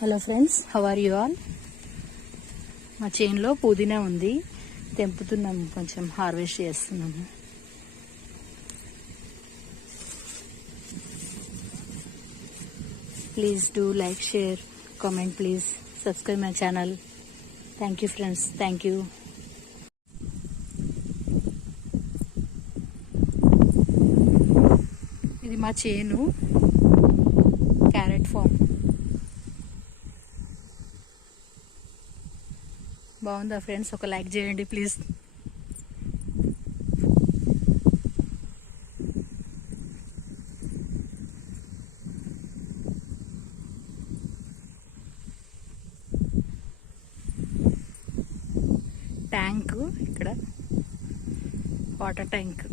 Hello friends, how are you all? మా చేనులో పుదీనా ఉంది, తెంపుతున్నాము, కొంచెం హార్వెస్ట్ చేస్తున్నాము. Please do like, share, comment, please subscribe my channel. Thank you friends, thank you. ఇది మా చేను, క్యారెట్ ఫామ్. బాగుందా ఫ్రెండ్స్? ఒక లైక్ చేయండి ప్లీజ్. ట్యాంక్, ఇక్కడ వాటర్ ట్యాంక్.